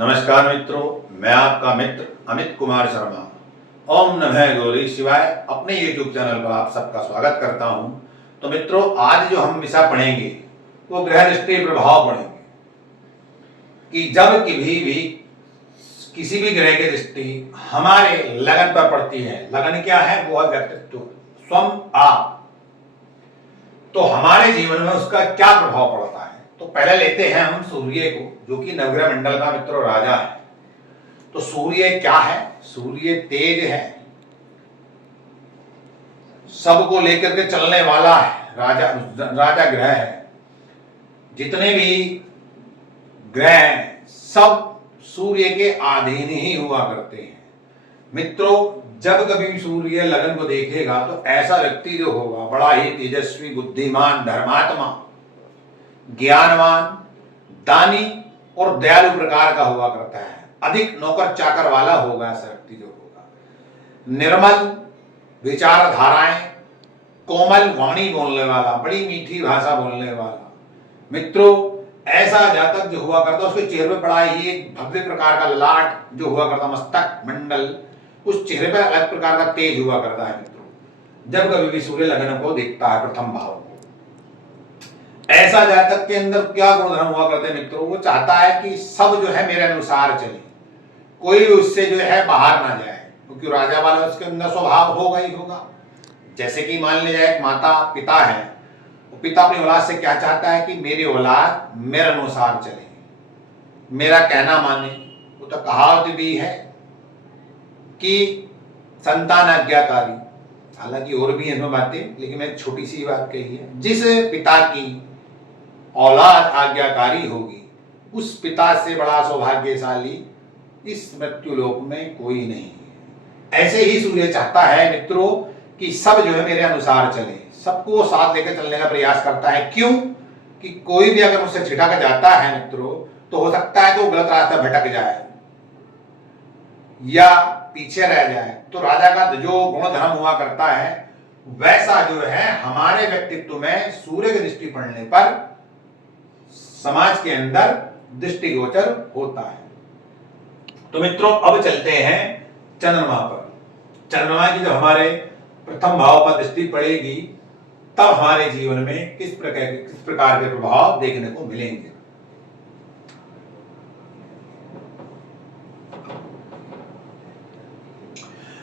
नमस्कार मित्रों, मैं आपका मित्र अमित कुमार शर्मा। ओम नमः गौरी शिवाय अपने YouTube चैनल पर आप सबका स्वागत करता हूं। तो मित्रों, आज जो हम विषय पढ़ेंगे वो ग्रह दृष्टि प्रभाव पढ़ेंगे कि जब कभी भी किसी भी ग्रह की दृष्टि हमारे लगन पर पड़ती है। लगन क्या है? वो है व्यक्तित्व, स्वयं आप। तो हमारे जीवन में उसका क्या प्रभाव पड़ता है? तो पहले लेते हैं हम सूर्य को, जो कि नवग्रह मंडल का मित्रों राजा है। तो सूर्य क्या है? सूर्य तेज है, सबको लेकर के चलने वाला है, राजा ग्रह है। जितने भी ग्रह हैं सब सूर्य के अधीन ही हुआ करते हैं। मित्रों, जब कभी सूर्य लगन को देखेगा तो ऐसा व्यक्ति जो होगा बड़ा ही तेजस्वी, बुद्धिमान, धर्मात्मा, ज्ञानवान, दानी और दयालु प्रकार का हुआ करता है। अधिक नौकर चाकर वाला होगा ऐसा व्यक्ति जो होगा। निर्मल विचारधाराएं, कोमल वाणी बोलने वाला, बड़ी मीठी भाषा बोलने वाला। मित्रों, ऐसा जातक जो हुआ करता उसके चेहरे पर बड़ा ही एक भव्य प्रकार का ललाट जो हुआ करता, मस्तक मंडल, उस चेहरे पर अलग प्रकार का तेज हुआ करता है। मित्रों, जब कभी भी सूर्य लगन को देखता है प्रथम भाव को, ऐसा जातक के अंदर क्या गुणधर्म हुआ करते हैं मित्रों? वो चाहता है कि सब जो है मेरे अनुसार चले, कोई उससे जो है बाहर ना जाए, क्योंकि राजा वाला उसके अंदर स्वभाव होगा ही होगा। जैसे कि मान लीजिए एक माता पिता है, वो पिता अपनी औलाद से क्या चाहता है कि मेरी औलाद मेरे अनुसार चले, मेरा कहना माने। वो तो कहावत भी है कि संतान आज्ञाकारी। हालांकि और भी इसमें बातें, लेकिन मैं छोटी सी बात कही है। जिस पिता की औलाद आज्ञाकारी होगी, उस पिता से बड़ा सौभाग्यशाली इस मृत्यु लोक में कोई नहीं है। ऐसे ही सूर्य चाहता है मित्रों कि सब जो है मेरे अनुसार चले, सबको साथ लेकर चलने का प्रयास करता है। क्यों? कि कोई भी अगर मुझसे छिटक जाता है मित्रों, तो हो सकता है कि वो गलत रास्ता भटक जाए या पीछे रह जाए। तो राजा का जो गुणधर्म हुआ करता है वैसा जो है हमारे व्यक्तित्व में सूर्य की दृष्टि पड़ने पर समाज के अंदर दृष्टिगोचर होता है। तो मित्रों, अब चलते हैं चंद्रमा पर। चंद्रमा की जब हमारे प्रथम भाव पर दृष्टि पड़ेगी तब हमारे जीवन में किस प्रकार के प्रभाव देखने को मिलेंगे।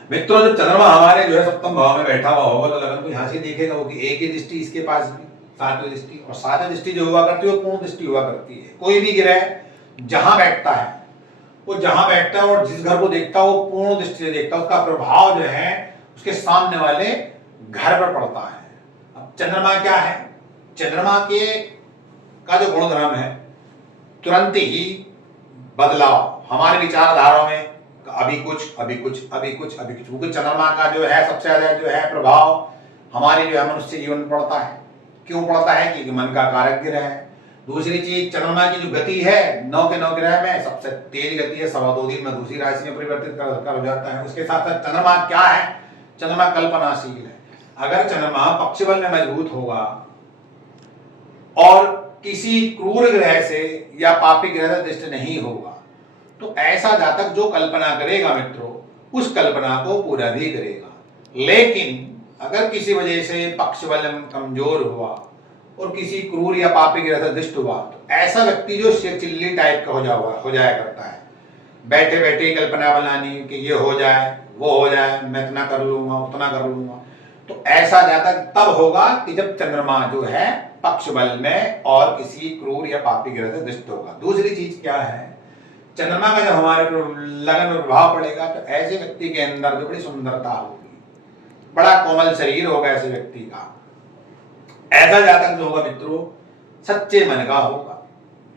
मित्रों, जब चंद्रमा हमारे जो है सप्तम भाव में बैठा हुआ होगा तो लगन को यहां से देखेगा वो कि एक ही दृष्टि इसके पास भी, सातवीं दृष्टि, और सातवीं दृष्टि जो हुआ करती है वो पूर्ण दृष्टि हुआ करती है। कोई भी ग्रह जहां बैठता है, वो जहां बैठता है और जिस घर को देखता है वो पूर्ण दृष्टि से देखता है, उसका प्रभाव जो है उसके सामने वाले घर पर पड़ता है। अब चंद्रमा क्या है? चंद्रमा के का जो गुणधर्म है तुरंत ही बदलाव हमारे विचारधाराओं में, अभी कुछ अभी कुछ अभी कुछ अभी कुछ, क्योंकि चंद्रमा का जो है सबसे ज्यादा जो है प्रभाव हमारे जो है मनुष्य जीवन में पड़ता है। क्यों पड़ता है? क्योंकि मन का कारक ग्रह है। दूसरी चीज, चंद्रमा की जो गति है 9 के 9 ग्रह में सबसे तेज गति है, 2.25 दिन में दूसरी राशि में परिवर्तित कर हो जाता है। उसके साथ साथ चंद्रमा क्या है? चंद्रमा कल्पनाशील है। अगर चंद्रमा पक्षबल में मजबूत होगा और किसी क्रूर ग्रह से या पापी ग्रह से दृष्टि नहीं होगा, तो ऐसा जातक जो कल्पना करेगा मित्रों, उस कल्पना को पूरा भी करेगा। लेकिन अगर किसी वजह से पक्ष बल कमजोर हुआ और किसी क्रूर या पापी ग्रह से दृष्ट हुआ, तो ऐसा व्यक्ति जो चिल्ली टाइप का हो जाया करता है। बैठे बैठे कल्पना बनानी कि ये हो जाए, वो हो जाए, मैं इतना कर लूंगा, उतना कर लूंगा। तो ऐसा जातक तब होगा कि जब चंद्रमा जो है पक्ष बल में और किसी क्रूर या पापी ग्रह से दृष्ट होगा। दूसरी चीज क्या है? चंद्रमा का जब हमारे लगन में प्रभाव पड़ेगा तो ऐसे व्यक्ति के अंदर जो बड़ी सुंदरता होगी, बड़ा कोमल शरीर होगा ऐसे व्यक्ति का। ऐसा जातक जो होगा मित्रों सच्चे मन का होगा,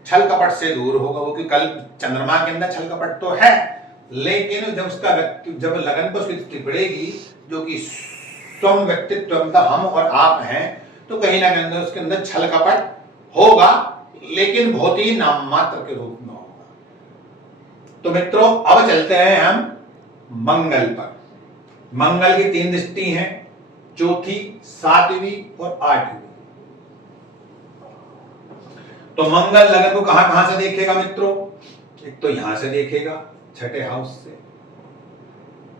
छल कपट से दूर होगा। वो कि कल चंद्रमा के अंदर छल कपट तो है, लेकिन जब उसका जब लगन पर उसकी दृष्टि पड़ेगी, जो कि स्वयं व्यक्तित्व मतलब हम और आप हैं, तो कहीं ना कहीं उसके अंदर छल कपट होगा, लेकिन बहुत ही नाम मात्र के रूप में होगा। तो मित्रों, अब चलते हैं हम मंगल पर। मंगल की 3 दृष्टि हैं, चौथी, 7वीं और 8वीं। तो मंगल लगन को कहां कहां से देखेगा मित्रों? एक तो यहां से देखेगा छठे हाउस से,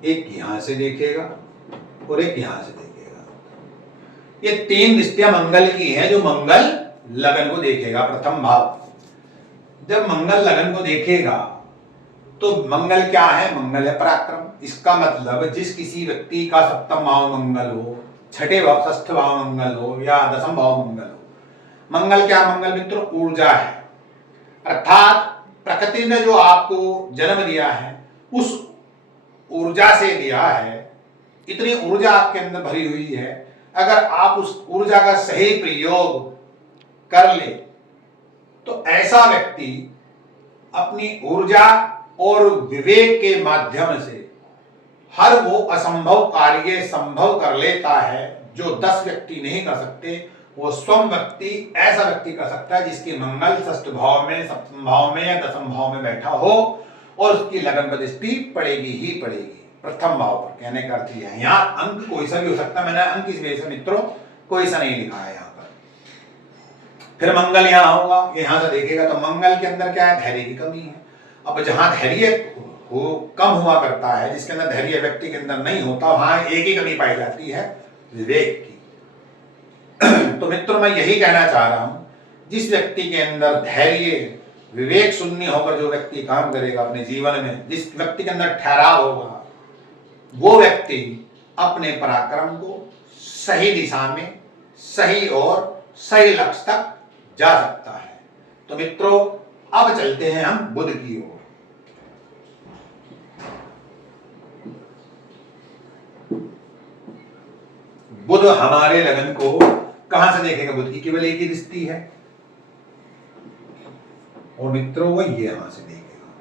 एक यहां से देखेगा और एक यहां से देखेगा। ये तीन दृष्टियां मंगल की हैं, जो मंगल लगन को देखेगा प्रथम भाव। जब मंगल लगन को देखेगा तो मंगल क्या है? मंगल है पराक्रम। इसका मतलब जिस किसी व्यक्ति का सप्तम भाव मंगल हो, छठे भाव षष्ठ भाव मंगल हो या दसम भाव मंगल हो, मंगल क्या? मंगल मित्रों ऊर्जा है। अर्थात प्रकृति ने जो आपको जन्म दिया है उस ऊर्जा से दिया है। इतनी ऊर्जा आपके अंदर भरी हुई है, अगर आप उस ऊर्जा का सही प्रयोग कर ले तो ऐसा व्यक्ति अपनी ऊर्जा और विवेक के माध्यम से हर वो असंभव कार्य संभव कर लेता है जो 10 व्यक्ति नहीं कर सकते। वो स्वयं व्यक्ति ऐसा व्यक्ति कर सकता है जिसकी मंगल षष्ठ भाव में, सप्तम भाव में या दसम भाव में बैठा हो और उसकी लगन दृष्टि पड़ेगी ही पड़ेगी प्रथम भाव पर। कहने का अर्थ है यहाँ अंक कोई सा भी हो सकता है। मैंने अंक इस वजह से मित्रों कोई सा नहीं लिखा है यहाँ पर। फिर मंगल यहाँ होगा, यहाँ से देखेगा तो मंगल के अंदर क्या है? धैर्य की कमी है। अब जहां धैर्य कम हुआ करता है, जिसके अंदर धैर्य व्यक्ति के अंदर नहीं होता, वहां एक ही कमी पाई जाती है, विवेक की। तो मित्रों मैं यही कहना चाह रहा हूं, जिस व्यक्ति के अंदर धैर्य विवेक शून्य होकर जो व्यक्ति काम करेगा अपने जीवन में, जिस व्यक्ति के अंदर ठहराव होगा, वो व्यक्ति अपने पराक्रम को सही दिशा में, सही और सही लक्ष्य तक जा सकता है। तो मित्रों अब चलते हैं हम बुध की ओर। बुध हमारे लगन को कहां से देखेगा? बुध की केवल एक ही दृष्टि है और मित्रों वो ये यहां से देखेगा।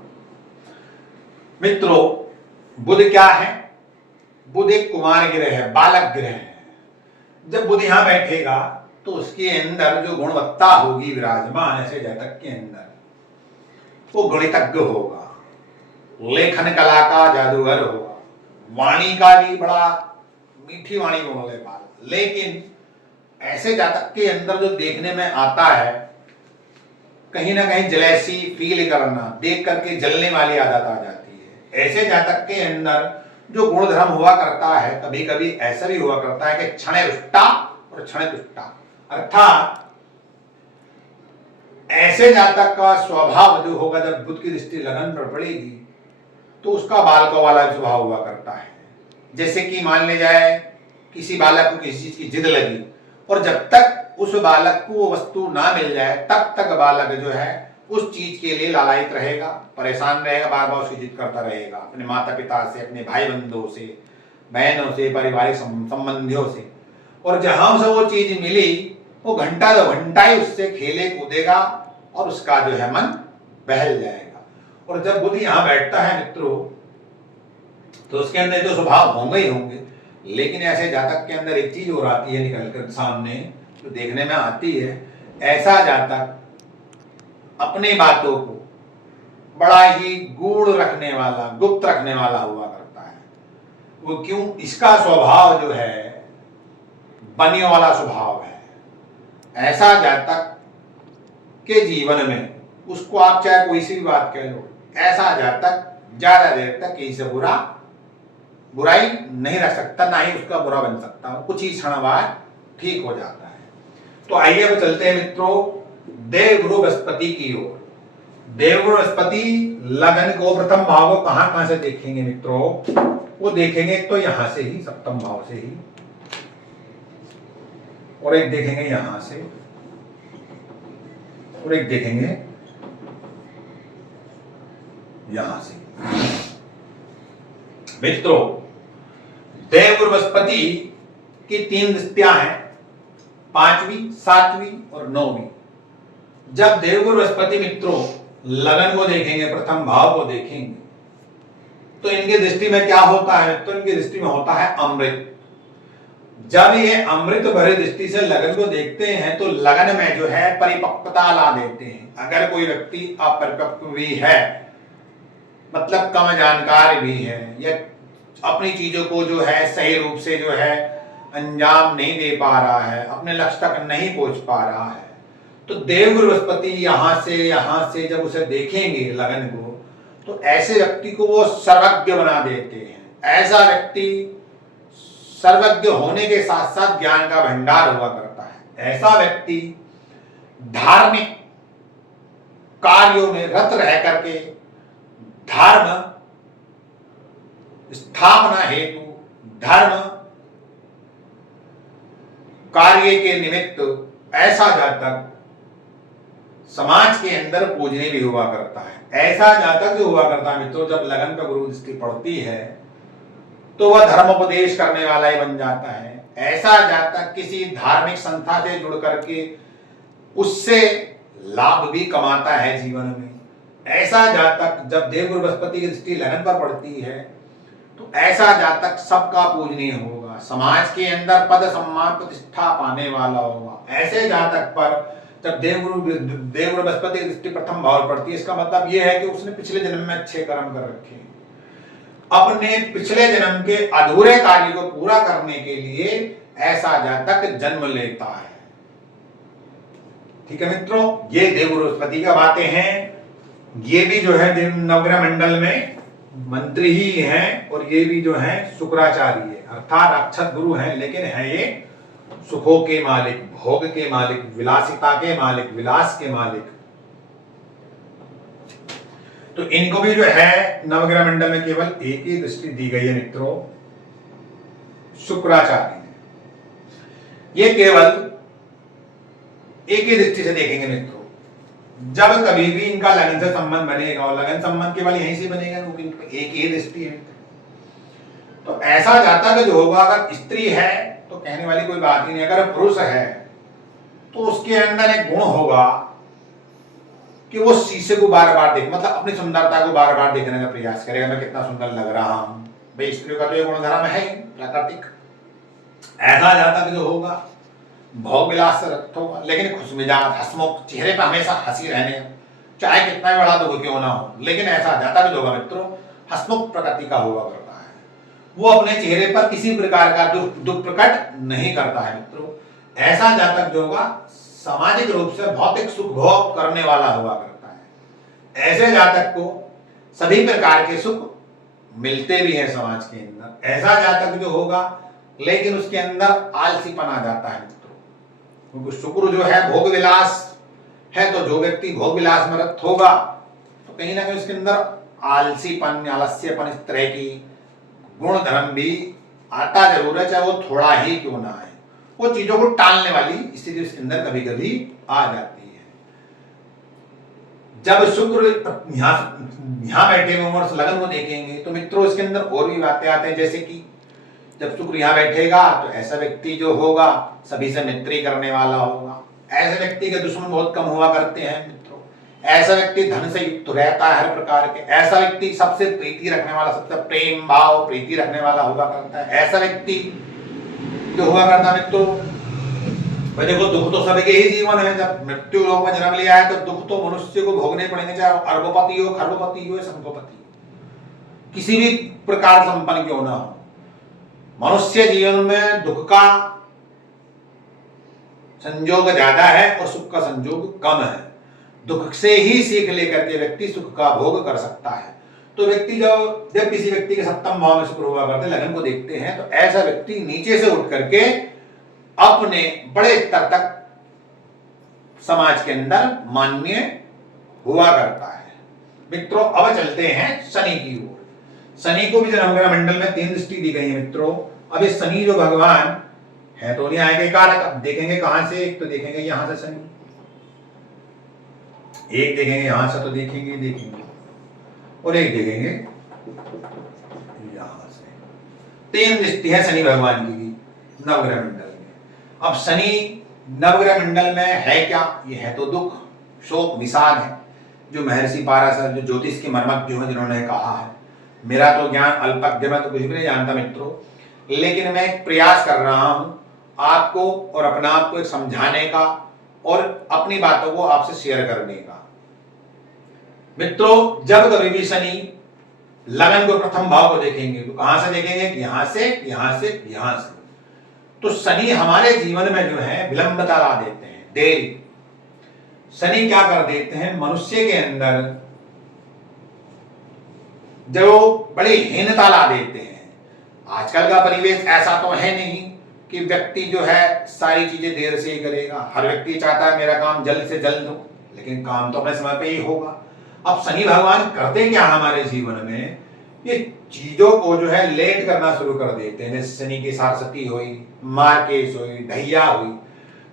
मित्रों बुध क्या है? बुध एक कुमार ग्रह है, बालक ग्रह है। जब बुध यहां बैठेगा तो उसके अंदर जो गुणवत्ता होगी विराजमान ऐसे जातक के अंदर, वो गणितज्ञ होगा, लेखन कला का जादूगर होगा, वाणी का भी बड़ा मीठी वाणी बोलने वाला। लेकिन ऐसे जातक के अंदर जो देखने में आता है, कहीं ना कहीं जलैसी फील करना, देख करके जलने वाली आदत आ जाती है। ऐसे जातक के अंदर जो गुणधर्म हुआ करता है, कभी कभी ऐसा भी हुआ करता है कि क्षण रुष्टा और क्षण तुष्टा, अर्थात ऐसे जातक का स्वभाव जो होगा, जब बुध की दृष्टि लगन पर पड़ेगी तो उसका बालकों वाला स्वभाव हुआ करता है। जैसे कि मान ले जाए किसी बालक को किसी चीज की जिद लगी और जब तक उस बालक को वो वस्तु ना मिल जाए तब तक बालक जो है उस चीज के लिए लालायित रहेगा, परेशान रहेगा, बार बार उसकी जिद करता रहेगा, अपने माता पिता से, अपने भाई बंधुओं से, बहनों से, पारिवारिक संबंधियों से। और जहां उसे वो चीज मिली वो घंटा 2 घंटा ही उससे खेले कूदेगा और उसका जो है मन बहल जाएगा। और जब बुध यहाँ बैठता है मित्रों तो उसके अंदर जो स्वभाव होंगे ही होंगे, लेकिन ऐसे जातक के अंदर एक चीज और आती है निकल कर सामने, जो देखने में आती है, ऐसा जातक अपनी बातों को बड़ा ही गूढ़ रखने वाला, गुप्त रखने वाला हुआ करता है। वो क्यों? इसका स्वभाव जो है बनियों वाला स्वभाव है। ऐसा जातक के जीवन में उसको आप चाहे कोई सी भी बात कह लो, ऐसा जातक ज्यादा देर तक किसी से बुराई नहीं रख सकता, ना ही उसका बुरा बन सकता, कुछ ही क्षण बाद ठीक हो जाता है। तो आइए अब चलते हैं मित्रों देवगुरु बृहस्पति की ओर। देवगुरु बृहस्पति लगन को प्रथम भाव को कहां से देखेंगे मित्रों? वो देखेंगे एक तो यहां से ही, सप्तम भाव से ही, और एक देखेंगे यहां से, और एक देखेंगे यहां से। मित्रों देवगुरु बृहस्पति की 3 दृष्टियां हैं, 5वीं, 7वीं और 9वीं। जब देवगुरु बृहस्पति मित्रों लगन को देखेंगे, प्रथम भाव को देखेंगे, तो इनकी दृष्टि में क्या होता है? तो इनकी दृष्टि में होता है अमृत। जब ये अमृत भरे दृष्टि से लगन को देखते हैं तो लगन में जो है परिपक्वता ला देते हैं। अगर कोई व्यक्ति अपरिपक्व भी है, मतलब कम जानकार भी है, या अपनी चीजों को जो है सही रूप से जो है अंजाम नहीं दे पा रहा है, अपने लक्ष्य तक नहीं पहुंच पा रहा है, तो देवगुरु बृहस्पति यहां से जब उसे देखेंगे लगन को, तो ऐसे व्यक्ति को वो सर्वज्ञ बना देते हैं। ऐसा व्यक्ति सर्वज्ञ होने के साथ साथ ज्ञान का भंडार हुआ करता है। ऐसा व्यक्ति धार्मिक कार्यों में रत रह करके धर्म स्थापना हेतु, धर्म कार्य के निमित्त ऐसा जातक समाज के अंदर पूजनीय भी हुआ करता है। ऐसा जातक जो हुआ करता है मित्रों, जब लगन पर गुरु दृष्टि पड़ती है तो वह धर्मोपदेश करने वाला ही बन जाता है। ऐसा जातक किसी धार्मिक संस्था से जुड़ करके उससे लाभ भी कमाता है जीवन में। ऐसा जातक जब देवगुरु बृहस्पति की दृष्टि लगन पर पड़ती है तो ऐसा जातक सबका पूजनीय होगा, समाज के अंदर पद सम्मान प्रतिष्ठा पाने वाला होगा। ऐसे जातक पर जब देवगुरु बृहस्पति की दृष्टि प्रथम भाव पड़ती है, इसका मतलब यह है कि उसने पिछले जन्म में अच्छे कर्म कर रखे हैं। अपने पिछले जन्म के अधूरे कार्य को पूरा करने के लिए ऐसा जातक जन्म लेता है। ठीक है मित्रों, ये देवगुरु बृहस्पति का बातें हैं। ये भी जो है नवग्रह मंडल में मंत्री ही हैं और ये भी जो है शुक्राचार्य है, अर्थात अक्षत गुरु हैं, लेकिन है ये सुखों के मालिक, भोग के मालिक, विलासिता के मालिक, विलास के मालिक। तो इनको भी जो है नवग्रह मंडल में केवल एक ही दृष्टि दी गई है मित्रों, शुक्राचार्य। ये केवल एक ही दृष्टि से देखेंगे मित्रों। जब कभी भी इनका लगन से संबंध बनेगा, और लगन संबंध केवल यहीं से बनेगा क्योंकि एक ही दृष्टि है। तो ऐसा जातक जो होगा, अगर स्त्री है तो कहने वाली कोई बात ही नहीं, अगर पुरुष है तो उसके अंदर एक गुण होगा कि वो शीशे को बार बार देख, मतलब अपनी सुंदरता को बार बार देखने का प्रयास करेगा, मैं कितना सुंदर लग रहा हूं। भाई स्त्रियों का तो ये गुण धर्म है ही प्राकृतिक। ऐसा जातक जो होगा भोग विलास से रक्त होगा, लेकिन खुशमिजाज, हंसमुख, चेहरे पर हमेशा हंसी रहने, चाहे कितना भी बड़ा दुख क्यों ना हो, लेकिन ऐसा जातक जो होगा मित्रों हंसमुख प्रकृति का हुआ करता है। वो अपने चेहरे पर किसी प्रकार का दुख प्रकट नहीं करता है मित्रों। ऐसा जातक जो होगा सामाजिक रूप से भौतिक सुख भोग करने वाला हुआ करता है। ऐसे जातक को सभी प्रकार के सुख मिलते भी हैं समाज के अंदर। ऐसा जातक जो होगा लेकिन उसके अंदर आलसीपन आ जाता है मित्रों, क्योंकि शुक्र जो है भोग विलास है, तो जो व्यक्ति भोग विलास में रत होगा तो कहीं ना कहीं उसके अंदर आलसीपन, आलस्यपन, इस तरह की गुण धर्म भी आता जरूर है, चाहे वो थोड़ा ही क्यों ना आए। वो चीजों को टालने वाली स्थिति उसके अंदर कभी कभी आ जाती है। जब शुक्र यहाँ बैठे हुए और लगन को देखेंगे तो मित्रों इसके अंदर और भी बातें आते हैं, जैसे कि जब शुक्र यहाँ बैठेगा तो ऐसा व्यक्ति जो होगा सभी से मित्री करने वाला होगा। ऐसे व्यक्ति के दुश्मन बहुत कम हुआ करते हैं मित्रों। ऐसा व्यक्ति धन से युक्त रहता है हर प्रकार के। ऐसा व्यक्ति सबसे प्रीति रखने वाला, सबसे प्रेम भाव प्रीति रखने वाला हुआ करता है। ऐसा व्यक्ति जो हुआ करता है मित्रों, भाई देखो दुख तो सभी के ही जीवन है। जब मृत्यु लोक में जन्म लिया है तो दुख तो मनुष्य को भोगने पड़ेंगे, चाहे अरबपति हो, खरबपति हो, संपत्ति हो, किसी भी प्रकार संपन्न क्यों ना हो। मनुष्य जीवन में दुख का संयोग ज्यादा है और सुख का संयोग कम है। दुख से ही सीख लेकर के व्यक्ति सुख का भोग कर सकता है। तो व्यक्ति जब किसी व्यक्ति के सप्तम भाव में शुक्र हुआ करते लगन को देखते हैं तो ऐसा व्यक्ति नीचे से उठ करके अपने बड़े स्तर तक समाज के अंदर मान्य हुआ करता है। मित्रों अब चलते हैं शनि की ओर। शनि को भी नवग्रह मंडल में 3 दृष्टि दी गई है मित्रों। अब ये शनि जो भगवान है तो नहीं आएंगे कारक। अब देखेंगे कहां से, एक तो देखेंगे यहां से शनि, एक देखेंगे यहां से तो देखेंगे और एक देखेंगे यहां से। 3 दृष्टि है शनि भगवान की नवग्रह मंडल में। अब शनि नवग्रह मंडल में है क्या? ये है तो दुख, शोक, विषाद है, जो महर्षि पाराशर जो ज्योतिष के मर्मज्ञ हैं जिन्होंने कहा है। मेरा तो ज्ञान अल्पज्ञ, मैं तो कुछ भी नहीं जानता मित्रों, लेकिन मैं एक प्रयास कर रहा हूं आपको और अपने आप को समझाने का और अपनी बातों को आपसे शेयर करने का। मित्रों जब कभी भी शनि लगन को प्रथम भाव को देखेंगे तो कहां से देखेंगे? यहां से, यहां से, यहां से। तो शनि हमारे जीवन में जो है विलंबता ला देते हैं, देरी। शनि क्या कर देते हैं मनुष्य के अंदर, जो बड़ी हीनता ला देते हैं। आजकल का परिवेश ऐसा तो है नहीं कि व्यक्ति जो है सारी चीजें देर से ही करेगा। हर व्यक्ति चाहता है मेरा काम जल्द से जल्द हो, लेकिन काम तो अपने समय पे ही होगा। अब शनि भगवान करते क्या हमारे जीवन में, ये चीजों को जो है लेट करना शुरू कर देते हैं। जैसे शनि की सारस्वती हुई, मार्केश हुई, ढैया हुई,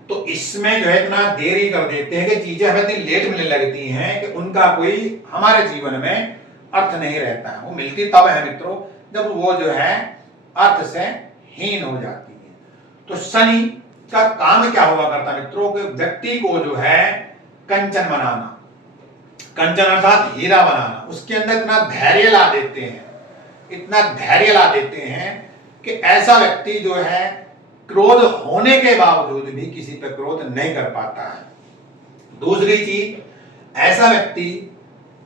तो इसमें जो है इतना देरी कर देते हैं कि चीजें हमें इतनी लेट मिलने लगती हैं कि उनका कोई हमारे जीवन में अर्थ नहीं रहता है। वो मिलती तब है मित्रों जब वो जो है अर्थ से हीन हो जाती है। तो शनि का काम क्या हुआ करता है मित्रों, कि व्यक्ति को जो है कंचन बनाना, कंचन अर्थात हीरा बनाना, उसके अंदर इतना धैर्य ला देते हैं, इतना धैर्य ला देते हैं कि ऐसा व्यक्ति जो है क्रोध होने के बावजूद भी किसी पर क्रोध नहीं कर पाता है। दूसरी चीज, ऐसा व्यक्ति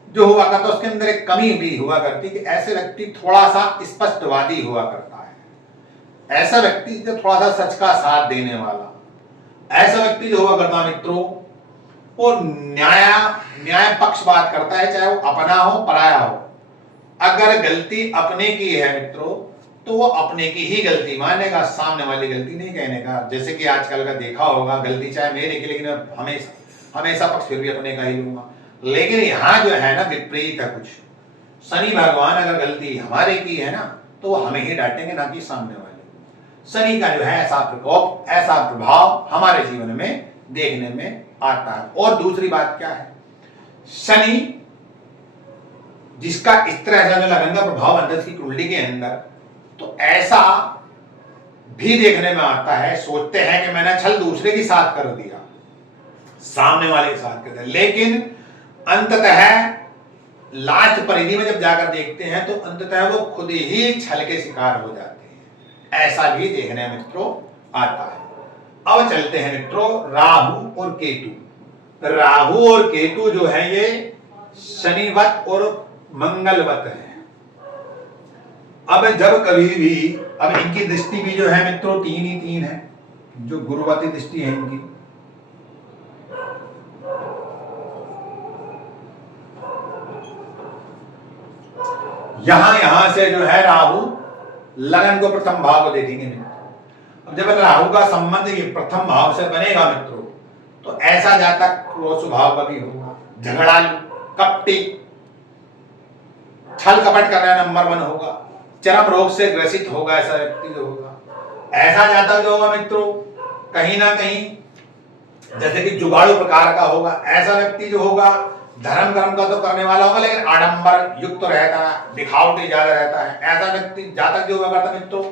जो हुआ करता उसके अंदर एक कमी भी हुआ करती कि ऐसे व्यक्ति थोड़ा सा स्पष्टवादी हुआ करता है। ऐसा व्यक्ति जो थोड़ा सा सच का साथ देने वाला, ऐसा व्यक्ति जो हुआ करता मित्रों वो न्याय पक्ष बात करता है, चाहे वो अपना हो पराया हो। अगर गलती अपने की है मित्रों तो वो अपने की ही गलती मानेगा, सामने वाली गलती नहीं कहने का। जैसे कि आजकल का देखा होगा, गलती चाहे मेरे की, लेकिन हमेशा पक्ष फिर भी अपने का ही लूंगा। लेकिन यहाँ जो है ना विपरीत है कुछ। शनि भगवान अगर गलती हमारे की है ना तो वो हमें ही डांटेंगे, ना कि सामने वाले। शनि का जो है ऐसा प्रकोप, ऐसा प्रभाव हमारे जीवन में देखने में आता है। और दूसरी बात क्या है, शनि जिसका इस तरह से लगन का प्रभाव अंदर की कुंडली के अंदर, तो ऐसा भी देखने में आता है, सोचते हैं कि मैंने छल दूसरे के साथ कर दिया, सामने वाले के साथ कर दिया, लेकिन अंततः लास्ट परिधि में जब जाकर देखते हैं तो अंततः वो खुद ही छल के शिकार हो जाते हैं। ऐसा भी देखने में मित्रों आता है। अब चलते हैं मित्रों राहु और केतु। राहु और केतु जो है ये शनिवत और मंगलवत है। अब जब कभी भी, अब इनकी दृष्टि भी जो है मित्रों 3 ही 3 है, जो गुरुवती दृष्टि है इनकी। यहां से जो है राहु लगन को प्रथम भाव को देखेंगे मित्रों। अब जब राहु का संबंध ये प्रथम भाव से बनेगा मित्रों तो ऐसा जातक क्रोध स्वभाव का भी होगा, झगड़ालू, कपटी, छल कपट करना नंबर 1 होगा, चरम रोग से ग्रसित होगा ऐसा व्यक्ति जो होगा। ऐसा जातक जो होगा मित्रों कहीं ना कहीं जैसे कि जुगाड़ू प्रकार का होगा। ऐसा व्यक्ति जो होगा धर्म कर्म का तो करने वाला होगा लेकिन आडंबर युक्त रहता है, दिखावटी ज्यादा रहता है। ऐसा व्यक्ति जातक जो हुआ करता है मित्रों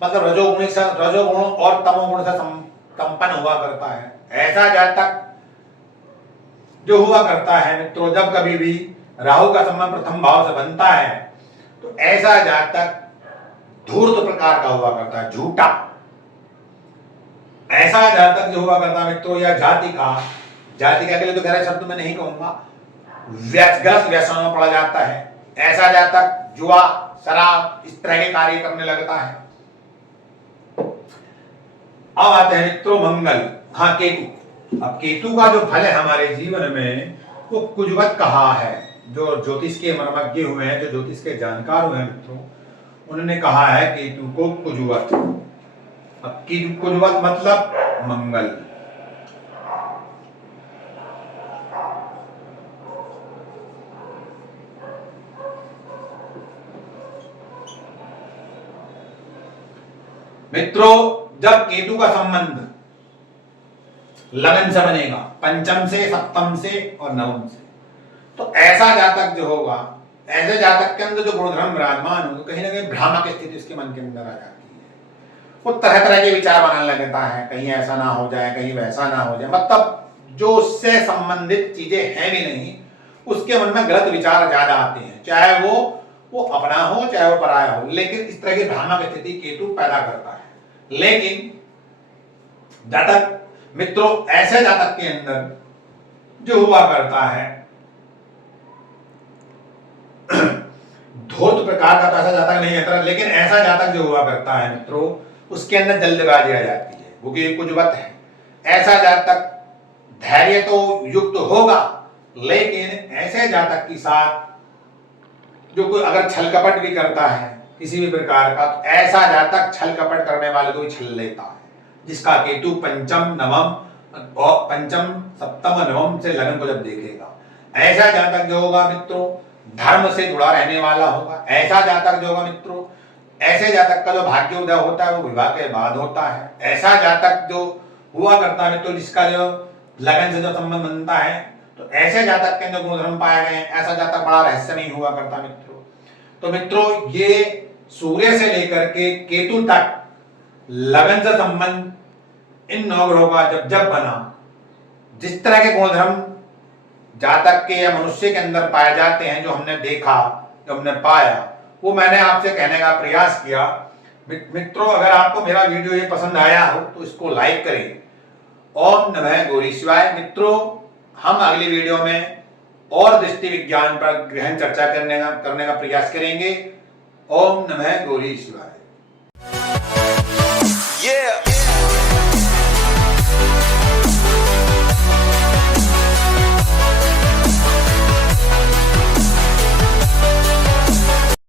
मतलब रजोगुण और तमोगुण से संपन्न हुआ करता है। ऐसा जातक जो हुआ करता है मित्रों जब कभी भी राहु का संबंध प्रथम भाव से बनता है तो ऐसा जातक धूर्त प्रकार का हुआ करता है, झूठा। ऐसा जातक जो हुआ करता है मित्रों या जाति का के लिए तो गहरे शब्द में नहीं कहूंगा, गलत व्यसनों में पड़ा जाता है। ऐसा जातक जुआ, शराब इस तरह के कार्य करने लगता है। अब आते हैं मित्रों मंगल, हाँ केतु। अब केतु का जो फल है हमारे जीवन में वो कुजवत कहा है। जो ज्योतिष के मर्मज्ञ हुए हैं, जो ज्योतिष के जानकार हुए हैं मित्रों, उन्होंने कहा है केतु को कुजवत। अब कुजवत मतलब मंगल। मित्रों जब केतु का संबंध लगन से बनेगा, पंचम से, सप्तम से और नवम से, तो ऐसा जातक जो होगा, ऐसे जातक के अंदर जो गुणधर्म विराजमान होगा, कहीं ना कहीं भ्रामक स्थिति उसके मन के अंदर आ जाती है। वो तरह तरह के विचार बनाने लगता है, कहीं ऐसा ना हो जाए, कहीं वैसा ना हो जाए, मतलब जो उससे संबंधित चीजें हैं भी नहीं, उसके मन में गलत विचार ज्यादा आते हैं, चाहे वो अपना हो चाहे वो पराया हो। लेकिन इस तरह की भ्रामक स्थिति केतु पैदा करता है। लेकिन जातक मित्रों ऐसे जातक के अंदर जो हुआ करता है धूर्त प्रकार का, तो ऐसा जातक नहीं है, लेकिन ऐसा जातक जो हुआ करता है मित्रों उसके अंदर जल्दबाजी आ जाती है, वो कि कुजवत है। ऐसा जातक धैर्य तो युक्त होगा, लेकिन ऐसे जातक के साथ जो कोई अगर छल कपट भी करता है किसी भी प्रकार का, तो ऐसा जातक छल कपट करने वाले को भी छल लेता है, जिसका केतु पंचम सप्तम नवम से लगन को जब देखेगा। ऐसा जातक जो होगा मित्रों धर्म से जुड़ा रहने वाला होगा। ऐसा जातक जो होगा मित्रों, ऐसे जातक का जो भाग्योदय होता है वो विवाह के बाद होता है। ऐसा जातक जो हुआ करता है मित्रों, जिसका जो लगन से जो संबंध बनता है, तो ऐसे जातक के अंदर गुणधर्म पाए गए, ऐसा जातक बड़ा रहस्यमयी हुआ करता मित्रों। तो मित्रों ये सूर्य से लेकर के केतु तक लगन से संबंध इन 9 ग्रहों का जब बना, जिस तरह के गुणधर्म जातक के या मनुष्य के अंदर पाए जाते हैं, जो हमने देखा, जो हमने पाया, वो मैंने आपसे कहने का प्रयास किया। मित्रों अगर आपको मेरा वीडियो ये पसंद आया हो तो इसको लाइक करें। ओम नमः गौरी शिवाय। मित्रों हम अगली वीडियो में और दृष्टि विज्ञान पर गहन चर्चा करने का प्रयास करेंगे। ओम नमः गौरी शिवाय।